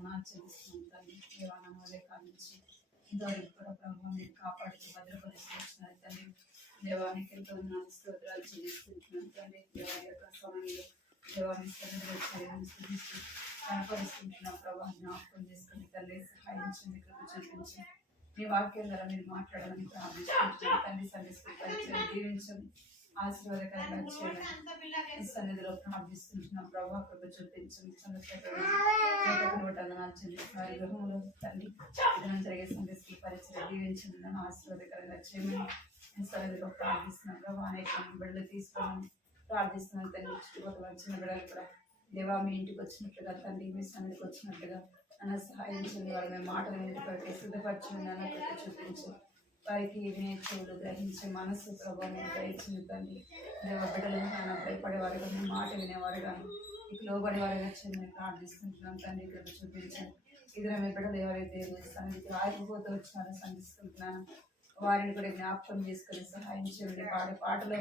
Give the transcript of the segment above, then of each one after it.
వందనాలు చెల్లిస్తున్నాం తండ్రి వల్లే కానించి ఇంతవరకు కూడా ప్రభావం కాపాడుతూ భద్రపరుస్తూ తండ్రి దేవానికి ఎంతో స్తోత్రాలు చెల్లిస్తున్నాం తండ్రి యొక్క సమయంలో దేవాన్ని సన్నిధిలో కనపరుస్తుంటున్నాం ప్రభావం జ్ఞాపకం చేసుకుని తండ్రి సహాయించండి కృప చూపించి మీ వాక్యం ద్వారా మీరు మాట్లాడాలని ప్రార్థిస్తున్నాం. తండ్రి సందేశం దీవించండి ఆశీర్వాదకరంగా చేయండి సన్నిధిలో ప్రార్థిస్తుంటున్నాం ప్రభావ కృప చూపించండి వారి గృహంలో తండ్రి ఇదనం జరిగే సందేశం పరిచయం దీవించండి ఆశీర్వాదకరంగా చేయమని సన్నిధిలో ప్రార్థిస్తున్నాం ప్రభావ అనేక బిడ్డలు తీసుకోమని ప్రార్థిస్తున్నాం తండ్రి చుట్టుపక్కల వచ్చిన బిడ్డలు కూడా దేవా మీ ఇంటికి వచ్చినట్లుగా తండ్రి మీ సన్నిధికి వచ్చినట్లుగా అన్న సహాయించండి వారి మేము మాటలు వినటువంటి సిద్ధపరచండి అన్న కృప చూపించి వారికి వినే చెవులు గ్రహించే మనస్సు ప్రభావం గ్రహించింది తండ్రి దేవ బిడ్డలు నాన్న భయపడేవారు కానీ మాట వినేవారుగా మీకు లోబడేవారుగా చేయమని ప్రార్థిస్తుంటున్నాం. తండ్రి ఇక్కడ చూపించండి. ఇద్దరు మీ బిడ్డలు ఎవరైతే సన్నిధికి ఆగిపోతూ వచ్చినారో సంధిస్తుంటున్నాను. వారిని కూడా జ్ఞాపకం చేసుకొని సహాయం చేయండి. పాడే పాటలో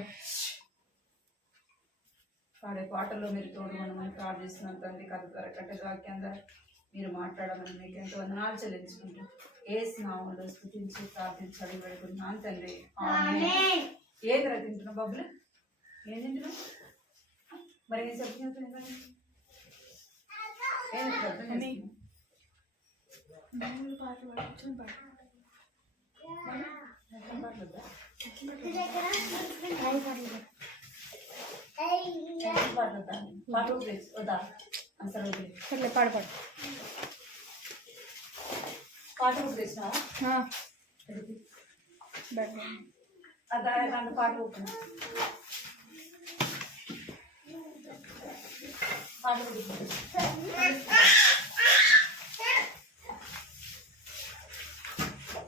పాడే పాటల్లో మీరు తోడుమనమని ప్రార్థిస్తున్నాం. తండ్రి కథ ద్వారా కట్టే వాక్యం మీరు మాట్లాడమని మీకు ఎంతో వందనాలు చెల్లించుకుంటాం ఏ స్నామంలో స్థుతించి ప్రార్థించాలి పెడుకుంటున్నాను తండ్రి. ఆమేన్. ఏది రా తింటున్నావు బబ్బులు ఏం తింటున్నావు? మరి ఏం చెప్తున్నావు ఏంటంటే ఏం? ఎట్లా పాటలు ఎట్లా పాటలు ప్లీజ్ వద్దా? అసలు పాడు పాడు. పాటలు చేసినావా బెటర్ అదా రెండు పాటలు ఊపుతున్నా పాటలు ఊపుతున్నా.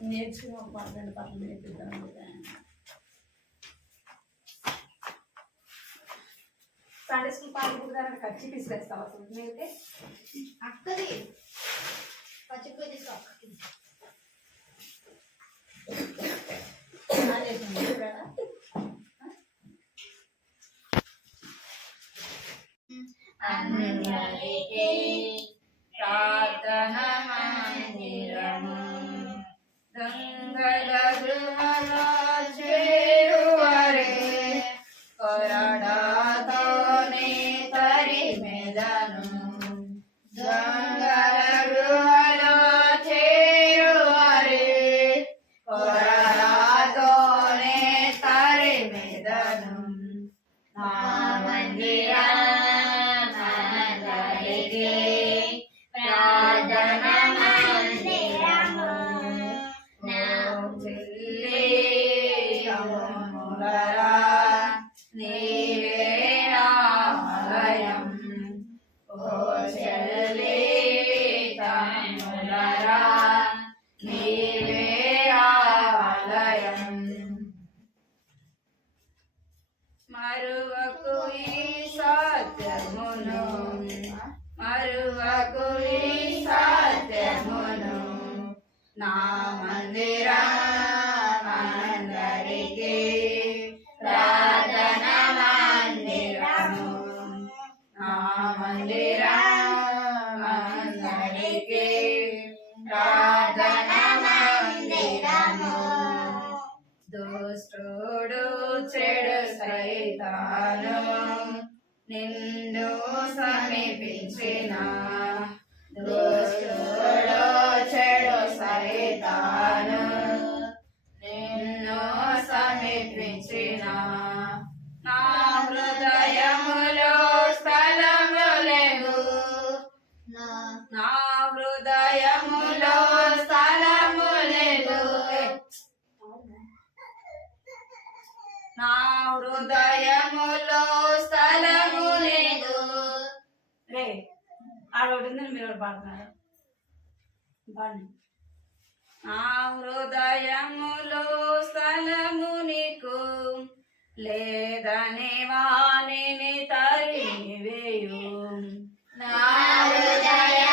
నేర్చుకుని ఒక పాట రెండు పాటలు నేర్పిద్దాం సండే స్కూల్ పాటలు కూడా ఖర్చు తీసుకొస్తావా అసలు? మీరైతే అక్కది. పచ్చికో తీసుకో అందరికీ ప్రార్థన మందిరము దొంగల గృహలో నా మందిరమందరికీ ఆడొకటి ఉంది మీరు ఒకటి పాడుతున్నారు పాడండి నా హృదయములో స్థలము నీకు లేదని వాణిని తరివేయు నా హృదయములో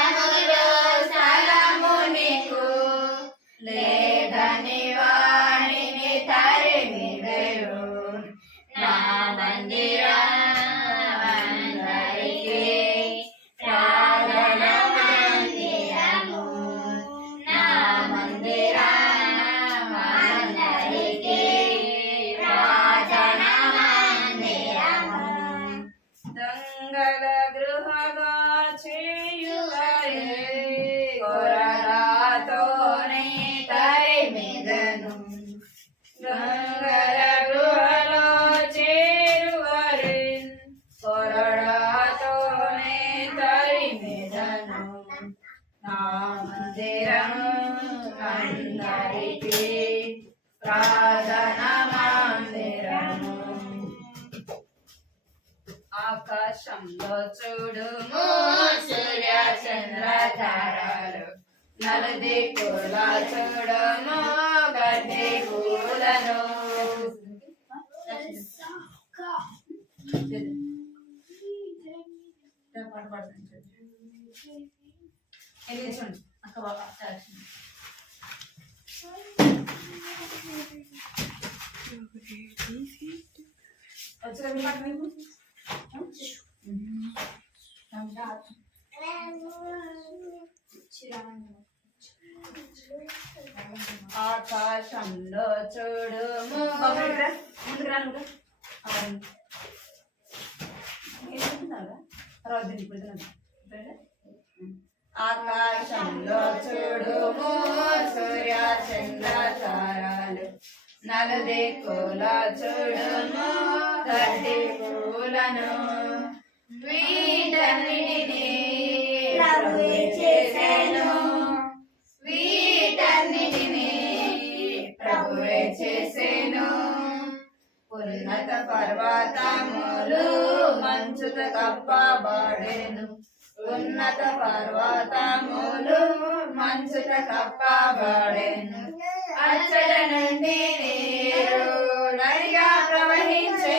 వెళ్ళేసండి అక్క బాగా ఆకాశంలో చూడు ముందుకు రాను రోజు ఇప్పుడు ఆకాశంలో చూడుము సూర్య చంద్ర తారాలు నలుదిక్కుల చూడుము తట్టి పూలను. వీటన్నిటిని ప్రభువే చేశాను వీటన్నిటిని ప్రభువే చేశాను ఉన్నత పర్వతములు మంచుత కప్పబడేను. ఉన్నత పర్వతములు మంచుట కప్పబడెను. అచ్చట నుండి నీరు నదిగా ప్రవహించే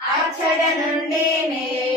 అచ్చట నుండి నీరు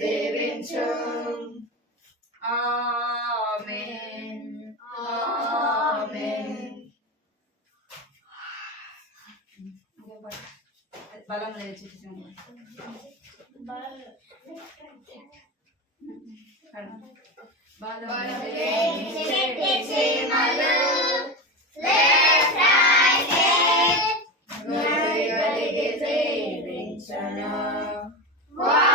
దీవించు ఆమేన్. ఆమేన్. బలం లేదు చూసాను బలం లేదు. Wow.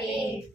day.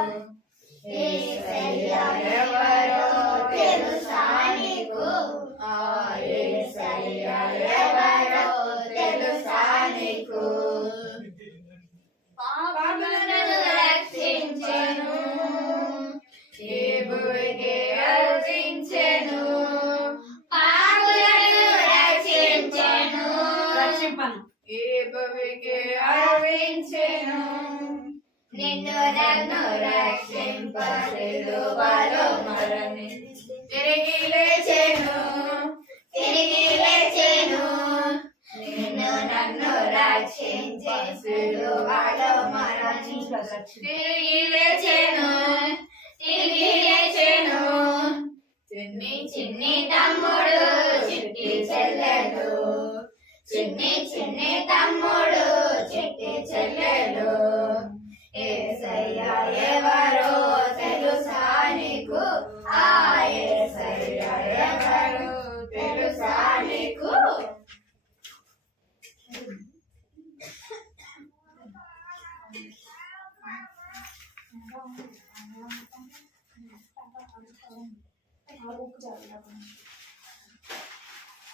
నిన్ను నన్ను రక్షింపలు వారు మరణి తిరిగి లేచెను తిరిగి లేచెను నిన్ను నన్ను రక్షించి వాడు మరణి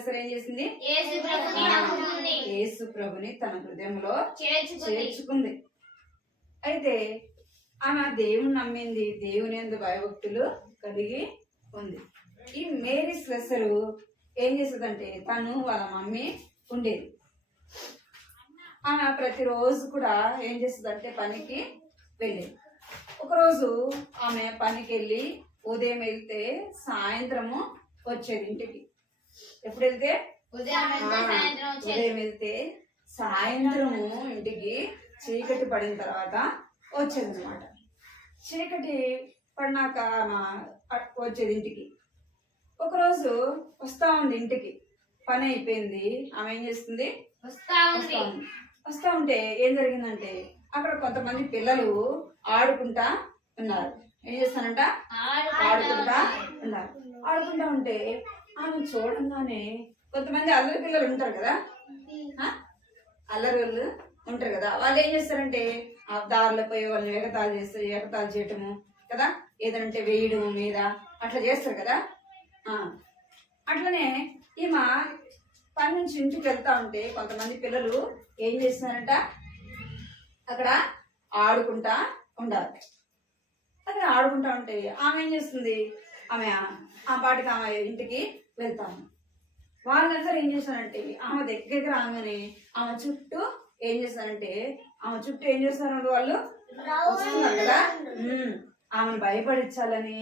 ఎస్తర్ ఏం చేసింది? యేసు ప్రభుని తన హృదయంలో చేర్చుకుంది. అయితే ఆమె దేవుని నమ్మింది దేవుని ఎందు భయభక్తులు కలిగి ఉంది. ఈ మేరీ స్లెసరు ఏం చేస్తుందంటే తను వాళ్ళ మమ్మీ ఉండేది. ఆమె ప్రతిరోజు కూడా ఏం చేస్తుందంటే పనికి వెళ్ళేది. ఒకరోజు ఆమె పనికి వెళ్ళి ఉదయం వెళ్తే సాయంత్రము వచ్చేది ఇంటికి. ఎప్పుడు వెళ్తే ఉదయం వెళ్తే సాయంత్రము ఇంటికి చీకటి పడిన తర్వాత వచ్చేది అనమాట చీకటి పడినాక వచ్చేది ఇంటికి. ఒకరోజు వస్తా ఉంది ఇంటికి. పని అయిపోయింది. ఆమె ఏం చేస్తుంది? వస్తా ఉంటే ఏం జరిగిందంటే అక్కడ కొంతమంది పిల్లలు ఆడుకుంటా ఉన్నారు. ఏం చేస్తానంట ఆడుకుంటా ఉన్నారు. ఆడుకుంటా ఉంటే ఆమె చూడంగానే కొంతమంది అల్లరి పిల్లలు ఉంటారు కదా? అల్లరి వాళ్ళు ఉంటారు కదా? వాళ్ళు ఏం చేస్తారంటే ఆ దారిలో పోయి వాళ్ళని ఎగతాలు చేస్తారు ఎగతాలు చేయటము కదా? ఏదంటే వేయడము మీద అట్లా చేస్తారు కదా. అట్లనే ఈమె పని నుంచి ఇంటికి వెళ్తా ఉంటే కొంతమంది పిల్లలు ఏం చేస్తున్నారంట? అక్కడ ఆడుకుంటా ఉండాలి. అక్కడ ఆడుకుంటా ఉంటే ఆమె ఏం చేస్తుంది? ఆమె ఆ పాటికి ఆమె ఇంటికి వెళ్తాను వాళ్ళందరూ ఏం చేస్తారంటే ఆమె దగ్గరికి రాగానే ఆమె చుట్టూ ఏం చేస్తారంటే ఆమె చుట్టూ ఏం చేస్తారంటే వాళ్ళు వస్తున్నారు కదా? ఆమెను భయపడించాలని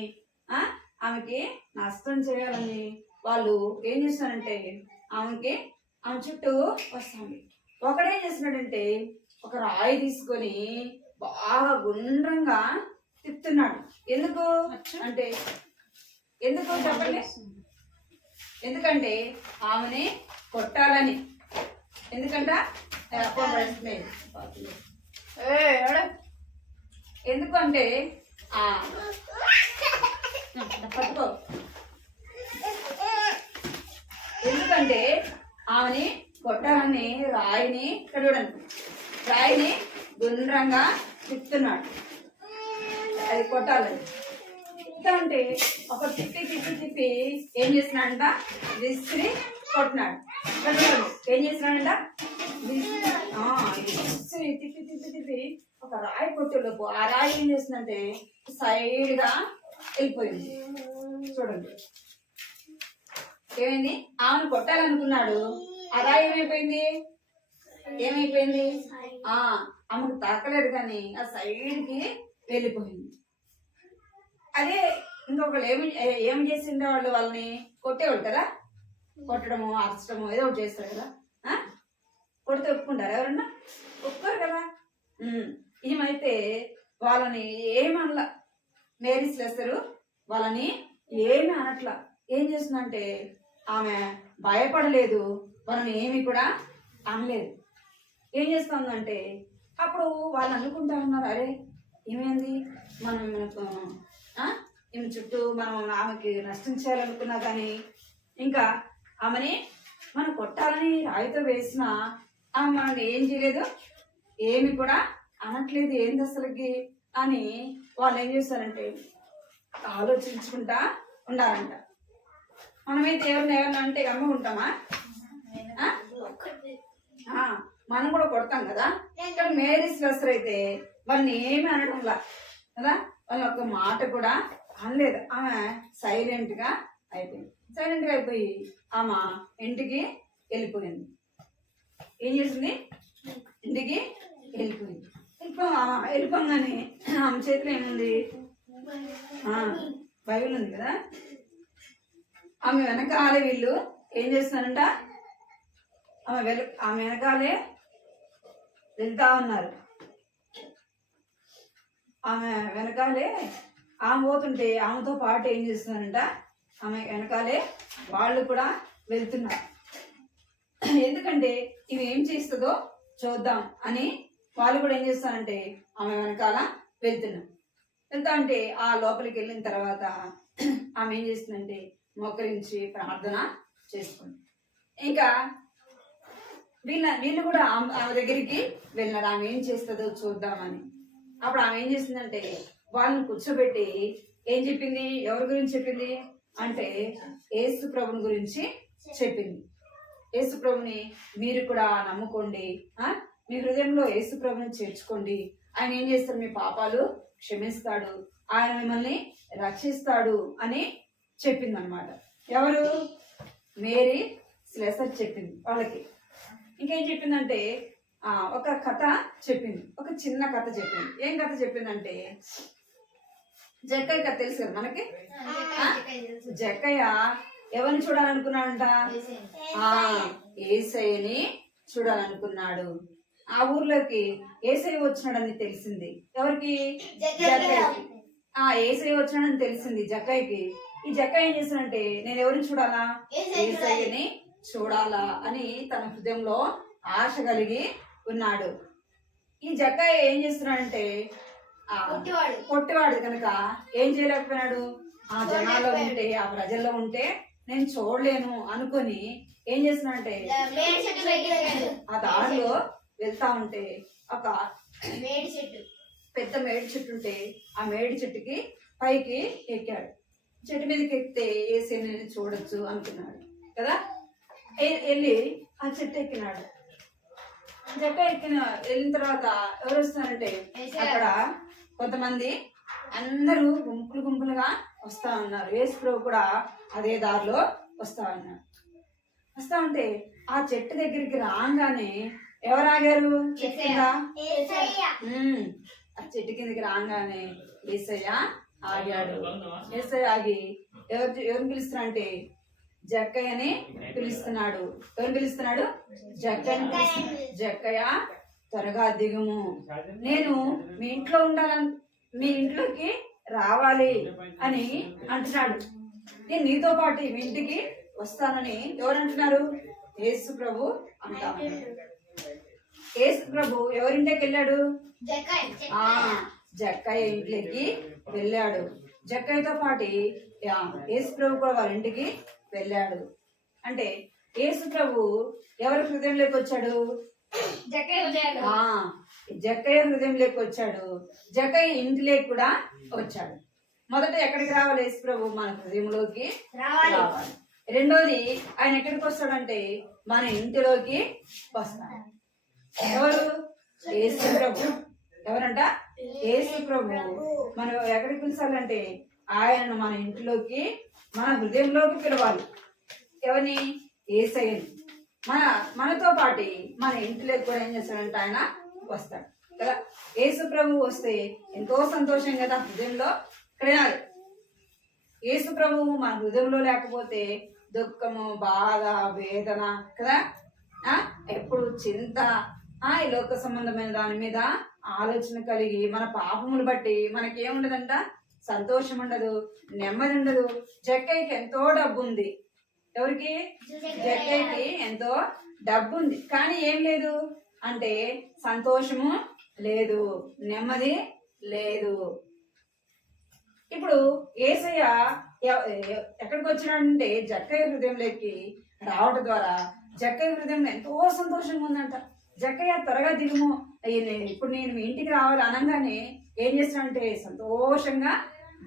ఆమెకి నష్టం చేయాలని వాళ్ళు ఏం చేస్తారంటే ఆమెకి ఆమె చుట్టూ వస్తాడు ఒకడేం చేస్తున్నాడంటే ఒక రాయి తీసుకొని బాగా గుండ్రంగా తిప్పుతున్నాడు ఎందుకు? అంటే ఎందుకు చెప్పండి? ఎందుకంటే ఆమెని కొట్టాలని. ఎందుకంట? ఎందుకంటే పట్టుకో. ఎందుకంటే ఆమెని కొట్టాలని రాయిని ఇక్కడ చూడండి రాయిని గుండ్రంగా తిప్పుతున్నాడు. అది కొట్టాలని. ఇంకా అంటే ఒక తిప్పి తిప్పి తిప్పి ఏం చేస్తున్నాడంట? విసిరి కొట్టినాడు. ఏం చేస్తున్నాడంట? విసిరి తిప్పి తిప్పి తిప్పి ఒక రాయి కొట్టేలోపు ఆ రాయి ఏం చేస్తుందంటే సైడ్గా వెళ్ళిపోయింది. చూడండి. ఏమైంది? ఆమెను కొట్టాలనుకున్నాడు. ఆ రాయి ఏమైపోయింది? ఏమైపోయింది? ఆ ఆమెకు తాకలేదు కానీ ఆ సైడ్కి వెళ్ళిపోయింది. అదే ఇంకొకళ్ళు ఏమి ఏం చేసిండే వాళ్ళు వాళ్ళని? కొట్టేవాళ్ళు కదా? కొట్టడము అరచడము ఏదో ఒకటి చేస్తారు కదా? కొడితే ఒప్పుకుంటారు ఎవరన్నా? ఒప్పుకోరు కదా? ఏమైతే వాళ్ళని ఏమనలా మేరీస్ వేస్తారు వాళ్ళని ఏమి అనట్లా. ఏం చేస్తుందంటే ఆమె భయపడలేదు. వాళ్ళని ఏమి కూడా అనలేదు. ఏం చేస్తుందంటే అప్పుడు వాళ్ళు అనుకుంటా ఉన్నారు అరే ఏమైంది? మనం మనకు ఈమె చుట్టూ మనం ఆమెకి నష్టం చేయాలనుకున్నా కానీ ఇంకా ఆమెని మనం కొట్టాలని రాయితో వేసిన ఆమె మనల్ని ఏం చేయలేదు. ఏమి కూడా అనట్లేదు ఏంది అసలుకి అని వాళ్ళు ఏం చేస్తారంటే ఆలోచించుకుంటా ఉండాలంట. మనమైతే ఎవరిని ఎవరిని అంటే అమ్మ ఉంటామా? మనం కూడా కొడతాం కదా? ఇక్కడ మేరీస్ వెస్టర్ అయితే వాళ్ళని ఏమి అనడంలా కదా? వాళ్ళ ఒక మాట కూడా అనలేదు. ఆమె సైలెంట్గా అయిపోయింది. సైలెంట్గా అయిపోయి ఆమె ఇంటికి వెళ్ళిపోయింది. ఏం చేసింది? ఇంటికి వెళ్ళిపోయింది. వెళ్ళిపో వెళ్ళిపోగానే ఆమె చేతిలో ఏముంది? ఆ, బైబిల్ ఉంది కదా? ఆమె వెనకాలే వీళ్ళు ఏం చేస్తున్నారంట? ఆమె వెల ఆమె వెనకాలే వెళ్తా ఉన్నారు. ఆమె వెనకాలే ఆమె పోతుంటే ఆమెతో పాటు ఏం చేస్తున్నారంట ఆమె వెనకాలే వాళ్ళు కూడా వెళ్తున్నారు. ఎందుకంటే ఇవి ఏం చేస్తుందో చూద్దాం అని వాళ్ళు కూడా ఏం చేస్తారంటే ఆమె వెనకాల వెళ్తున్నారు. వెళ్తా అంటే ఆ లోపలికి వెళ్ళిన తర్వాత ఆమె ఏం చేస్తుందంటే మోకరించి ప్రార్థన చేసుకుంది. ఇంకా వీళ్ళ వీళ్ళు కూడా ఆమె ఆమె దగ్గరికి వెళ్ళినారు. ఆమె ఏం చేస్తుందో చూద్దామని. అప్పుడు ఆమె ఏం చేసిందంటే వాళ్ళని కూర్చోబెట్టి ఏం చెప్పింది? ఎవరి గురించి చెప్పింది? అంటే ఏసు ప్రభుని గురించి చెప్పింది. యేసు ప్రభుని మీరు కూడా నమ్ముకోండి. మీ హృదయంలో యేసు ప్రభుని చేర్చుకోండి. ఆయన ఏం చేస్తారు? మీ పాపాలు క్షమిస్తాడు. ఆయన మిమ్మల్ని రక్షిస్తాడు అని చెప్పింది అనమాట ఎవరు? మేరీ స్లెసర్ చెప్పింది వాళ్ళకి. ఇంకేం చెప్పిందంటే ఒక కథ చెప్పింది. ఒక చిన్న కథ చెప్పింది. ఏం కథ చెప్పిందంటే జక్కయ్య కథ తెలుసు కదా మనకి? జక్కయ్య ఎవరిని చూడాలనుకున్నాడంట? ఏసయ్యని చూడాలనుకున్నాడు. ఆ ఊర్లోకి ఏసై వచ్చినాడని తెలిసింది. ఎవరికి? జక్కయ్యకి. ఆ ఏసై వచ్చినాడని తెలిసింది జక్కయ్యకి. ఈ జక్కయ్య ఏం చేశాడంటే నేను ఎవరిని చూడాలి. ఏసయ్యని చూడాలా? అని తన హృదయంలో ఆశ కలిగి ఉన్నాడు. ఈ జక్కయ్య ఏం చేస్తున్నాడంటే పుట్టివాడు. కొట్టేవాడు కనుక ఏం చేయలేకపోయినాడు? ఆ జనాల్లో ఉంటే ఆ ప్రజల్లో ఉంటే నేను చూడలేను అనుకొని ఏం చేస్తున్నాడంటే ఆ దారిలో వెళ్తా ఉంటే ఒక మేడి చెట్టు. పెద్ద మేడి చెట్టు ఉంటే ఆ మేడి చెట్టుకి పైకి ఎక్కాడు. చెట్టు మీదకి ఎక్కితే ఏసీ నేను చూడొచ్చు అనుకున్నాడు. కదా? వెళ్ళి ఆ చెట్టు ఎక్కినాడు. చెట్టు ఎక్కిన వెళ్ళిన తర్వాత ఎవరు వస్తున్నారంటే అక్కడ కొంతమంది అందరూ గుంపులు గుంపులుగా వస్తా ఉన్నారు. యేసు కూడా అదే దారిలో వస్తా ఉన్నారు. వస్తా ఉంటే ఆ చెట్టు దగ్గరికి రాగానే ఎవరు ఆగారు చెట్టు కింద? ఆ చెట్టు కిందకి రాగానే ఏసయ్య ఆగాడు. ఏసయ్య ఆగి ఎవరు ఎవరిని పిలుస్తున్నా జక్కయ్య అని పిలుస్తున్నాడు. ఎవరు పిలుస్తున్నాడు? జక్కయ్యని జక్కయ్య త్వరగా దిగుము. నేను మీ ఇంట్లో ఉండాలని మీ ఇంట్లోకి రావాలి అని అంటున్నాడు. నేను నీతో పాటు మీ ఇంటికి వస్తానని ఎవరు అంటున్నారు? యేసు ప్రభు అంటా యేసు ప్రభు ఎవరింటికి వెళ్ళాడు? జక్కయ్య. ఆ జక్కయ్య ఇంట్లోకి వెళ్ళాడు. జక్కయ్యతో పాటు యేసు ప్రభు కూడా వాళ్ళ ఇంటికి వెళ్ళాడు. అంటే యేసు ప్రభు ఎవరి హృదయంలోకి వచ్చాడు? జక్కయ్య జక్కయ్య హృదయంలోకి వచ్చాడు. జక్కయ్య ఇంటిలోకి కూడా వచ్చాడు. మొదట ఎక్కడికి రావాలి యేసు ప్రభు మన హృదయంలోకి? రావాలి. రావాలి. రెండోది ఆయన ఎక్కడికి వస్తాడంటే మన ఇంటిలోకి వస్తాడు. ఎవరు? యేసు ప్రభు. ఎవరంట? యేసు ప్రభు. మనం ఎక్కడికి పిలిచాలంటే ఆయనను మన ఇంట్లోకి మన హృదయంలోకి పిలవాలి. ఎవరిని? ఏసయ్యని. మన మనతో పాటి మన ఇంట్లోకి కూడా ఏం చేస్తాడంటే ఆయన వస్తాడు. కదా? యేసు ప్రభు వస్తే ఎంతో సంతోషం కదా హృదయంలో? ఇక్కడ ఏసు యేసు ప్రభువు మన హృదయంలో లేకపోతే దుఃఖము బాధ వేదన కదా? ఎప్పుడు చింత. ఆ ఈ లోక సంబంధమైన దాని మీద ఆలోచన కలిగి మన పాపములు బట్టి మనకి ఏముండదంట సంతోషం ఉండదు నెమ్మది ఉండదు జక్కయ్యకి ఎంతో డబ్బు ఉంది ఎవరికి? జక్కయ్యకి ఎంతో డబ్బు ఉంది కానీ ఏం లేదు. అంటే సంతోషము లేదు నెమ్మది లేదు. ఇప్పుడు ఏసయ్య ఎక్కడికి వచ్చినాడంటే జక్కయ్య హృదయంలోకి రావడం ద్వారా జక్కయ్య హృదయంలో ఎంతో సంతోషంగా ఉందంట జక్కయ్య త్వరగా దిగుము. ఇప్పుడు నేను మీ ఇంటికి రావాలి అనగానే ఏం చేస్తానంటే సంతోషంగా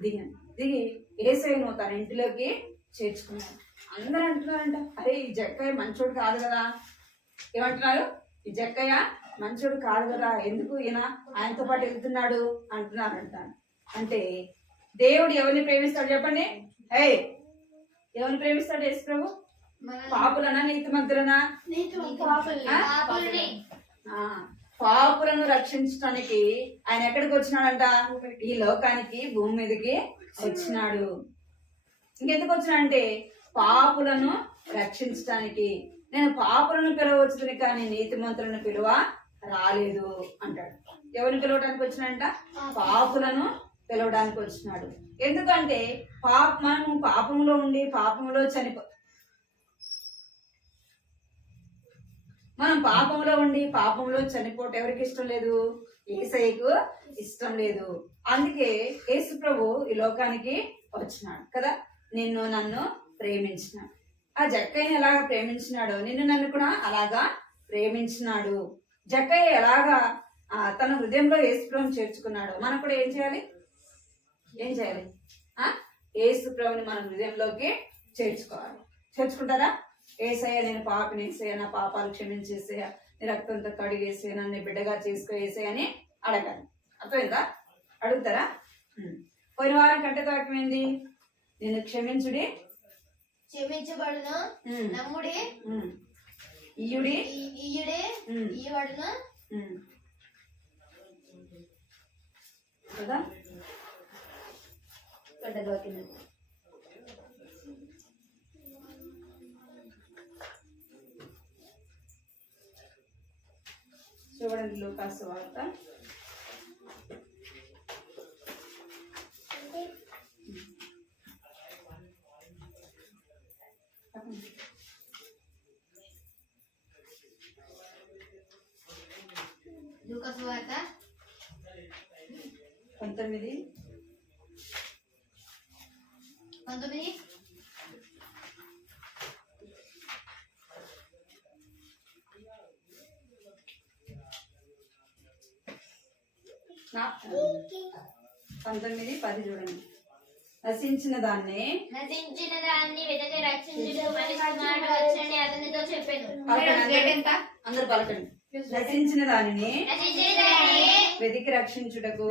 దిగాను దిగి ఏసయ్యను తన ఇంటిలోకి చేర్చుకున్నాడు. అందరూ అంటున్నారంట అరే ఈ జక్కయ్య మంచోడు కాదు కదా. ఏమంటున్నారు? ఈ జక్కయ్య మంచోడు కాదు కదా ఎందుకు ఈయన ఆయనతో పాటు వెళ్తున్నాడు? అంటున్నారంట. అంటే దేవుడు ఎవరిని ప్రేమిస్తాడు చెప్పండి? హే ఎవరిని ప్రేమిస్తాడు యేసు ప్రభు? పాపులనా నీతిమంతులనా? పాపులను రక్షించడానికి ఆయన ఎక్కడికి వచ్చినాడంట? ఈ లోకానికి భూమి మీదకి వచ్చినాడు. ఇంకెందుకు వచ్చినాడంటే పాపులను రక్షించడానికి నేను పాపులను పిలవచ్చుని కానీ నీతిమంతులను పిలువ రాలేదు అంటాడు. ఎవరిని పిలవడానికి వచ్చినాడంట? పాపులను పిలవడానికి వచ్చినాడు. ఎందుకంటే పాప మనం పాపంలో ఉండి పాపంలో చనిపో మనం పాపంలో ఉండి పాపంలో చనిపోవటం ఎవరికి ఇష్టం లేదు? ఏసైకు ఇష్టం లేదు. అందుకే యేసు ప్రభు ఈ లోకానికి వచ్చినాడు కదా? నిన్ను నన్ను ప్రేమించినాడు. ఆ జక్కయ్య ఎలాగా ప్రేమించినాడో? నిన్ను నన్ను కూడా అలాగా ప్రేమించినాడు. జక్కయ్య ఎలాగా ఆ, తన హృదయంలో యేసు ప్రభుని చేర్చుకున్నాడు మనం కూడా ఏం చేయాలి? ఏం చేయాలి? ఆ? ప్రభుని మన హృదయంలోకి చేర్చుకోవాలి. చేర్చుకుంటారా? ఏసయ్య నేను పాపని ఏసయ్య నా పాపాలు క్షమించేసేయ నీ రక్తంతో కడిగేసే నన్ను బిడ్డగా చేసుకో అని అడగాలి అర్థమైందా అడుగుతారా. పోయిన వారం కంటే వాక్యం ఏంది నేను క్షమించుడి క్షమించబడును. నమ్ముడి. ఇయుడి. ఈయబడును ఉం. కదా గడ్డలు వాకింది. చూడండి లూకాసు వార్త లూకాసు వార్త పంతొమ్మిది పంతొమ్మిది నశించిన దాన్ని నశించిన దాన్ని వెతకి రక్షించుటకు మనిషి కుమారుడు వచ్చని అతనితో చెప్పాను. పలకండి అందరూ. పలకండి. నశించిన దానిని వెతికి రక్షించుటకు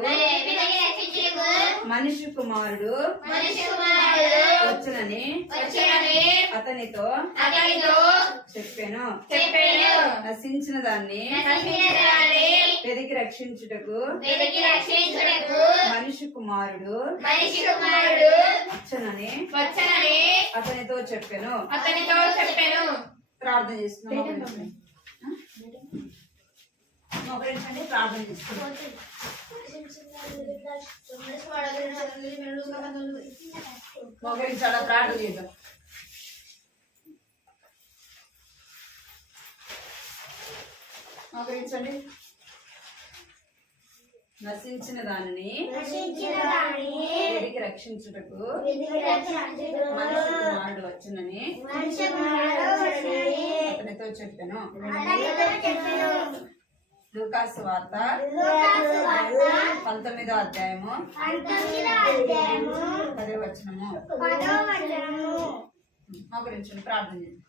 మనిషి కుమారుడు మనిషి కుమారుడు వచ్చునని వచ్చని అతనితో అతనితో చెప్పాను. చెప్పాను. నశించిన దాన్ని వెతికి రక్షించుటకు? వెతకి రక్షించుటకు? మనిషి కుమారుడు. మనిషి కుమారుడు. వచ్చునని. వచ్చనని. అతనితో చెప్పాను. అతనితో చెప్పాను. ప్రార్థన చేస్తున్నాం. మోకరించండి. ఆ? మోకరించండి ప్రార్థన చేస్తున్నాం. మోకరించాలా ప్రార్థన చేద్దాం మోకరించండి నశించిన దానిని వెతికి రక్షించుటకు మనిషి కుమారుడు వచ్చునని అతనితో చెప్పాను. లూకాసు వార్త పంతొమ్మిదో అధ్యాయము పదో వచనము. వచనము. మోకరించండి ప్రార్థన చేయండి.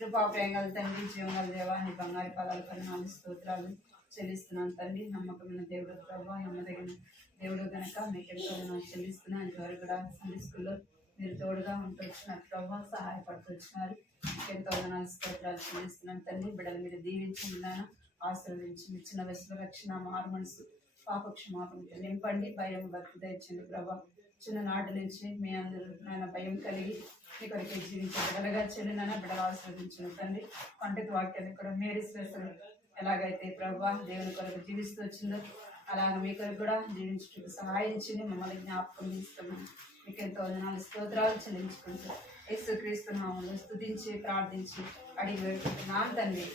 కృపా ప్రేంగల తండ్రి జీవగల దేవా నీ బంగారు పదాలు పరిణామ స్తోత్రాలు. చెల్లిస్తున్నాను తండ్రి. నమ్మకమైన దేవుడు ప్రభా నమ్మదగిన దేవుడు గనక మీకు ఎంతో నాకు చెల్లిస్తున్నాను ఇంతవరకు కూడా సండే స్కూల్లో మీరు తోడుగా ఉంటూ వచ్చినారు ప్రభావ సహాయపడుతూ వచ్చినారు. ఎంతో వందనాలు స్తోత్రాలు చెల్లిస్తున్నాను తండ్రి. బిడ్డల మీద దీవించి ఉన్నాను ఆశీర్వదించి మీ చిన్న వయసులో రక్షణ మారు మనసు పాప క్షమాపణ నింపండి. భయం భక్తి తెచ్చండి ప్రభా. చిన్ననాటి నుంచి మీ అందరూ నాయన భయం కలిగి మీ కొరకే జీవించగలగా చెల్లి నాన్న బిడ్డలు ఆశీర్వదించిన తండ్రి. పండిత వాక్యాన్ని కూడా మేరీ శ్రేష్టలు ఎలాగైతే ప్రభా దేవుని కొరకు జీవిస్తూ వచ్చిందో అలాగ మీ కొరకు కూడా జీవించుటకు సహాయించింది మమ్మల్ని జ్ఞాపకం చేస్తున్నాం. మీకు ఎంతో వందనాలు స్తోత్రాలు చెల్లించుకుంటూ యేసు క్రీస్తు నామంలో స్తుతించి ప్రార్థించి అడిగి వేడుకుంటున్నాం. తండ్రి.